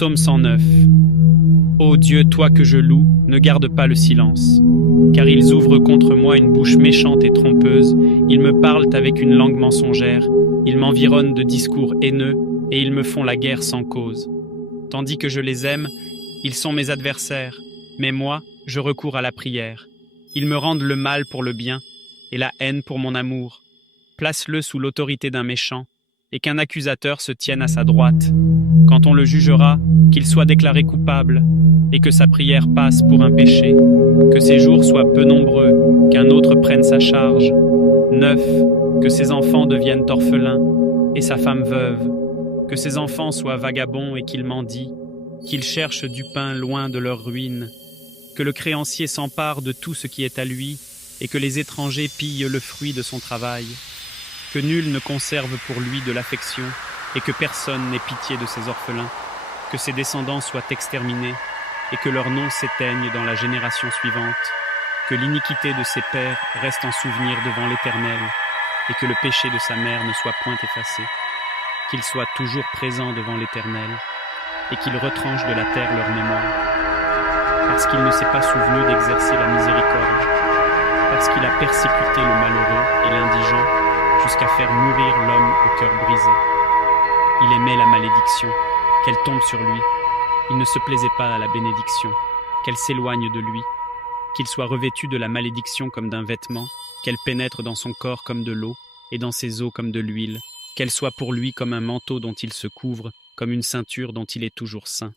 Psaume 109. Ô Dieu, toi que je loue, ne garde pas le silence. Car ils ouvrent contre moi une bouche méchante et trompeuse, ils me parlent avec une langue mensongère, ils m'environnent de discours haineux, et ils me font la guerre sans cause. Tandis que je les aime, ils sont mes adversaires, mais moi, je recours à la prière. Ils me rendent le mal pour le bien, et la haine pour mon amour. Place-le sous l'autorité d'un méchant, et qu'un accusateur se tienne à sa droite. Quand on le jugera, qu'il soit déclaré coupable, et que sa prière passe pour un péché, que ses jours soient peu nombreux, qu'un autre prenne sa charge. 9. Que ses enfants deviennent orphelins, et sa femme veuve, que ses enfants soient vagabonds et qu'ils mendient, qu'ils cherchent du pain loin de leur ruine, que le créancier s'empare de tout ce qui est à lui, et que les étrangers pillent le fruit de son travail, que nul ne conserve pour lui de l'affection, et que personne n'ait pitié de ses orphelins, que ses descendants soient exterminés, et que leur nom s'éteigne dans la génération suivante, que l'iniquité de ses pères reste en souvenir devant l'Éternel, et que le péché de sa mère ne soit point effacé, qu'il soit toujours présent devant l'Éternel, et qu'il retranche de la terre leur mémoire, parce qu'il ne s'est pas souvenu d'exercer la miséricorde, parce qu'il a persécuté le malheureux et l'indigent, jusqu'à faire mourir l'homme au cœur brisé. Il aimait la malédiction, qu'elle tombe sur lui. Il ne se plaisait pas à la bénédiction, qu'elle s'éloigne de lui, qu'il soit revêtu de la malédiction comme d'un vêtement, qu'elle pénètre dans son corps comme de l'eau, et dans ses os comme de l'huile, qu'elle soit pour lui comme un manteau dont il se couvre, comme une ceinture dont il est toujours ceint.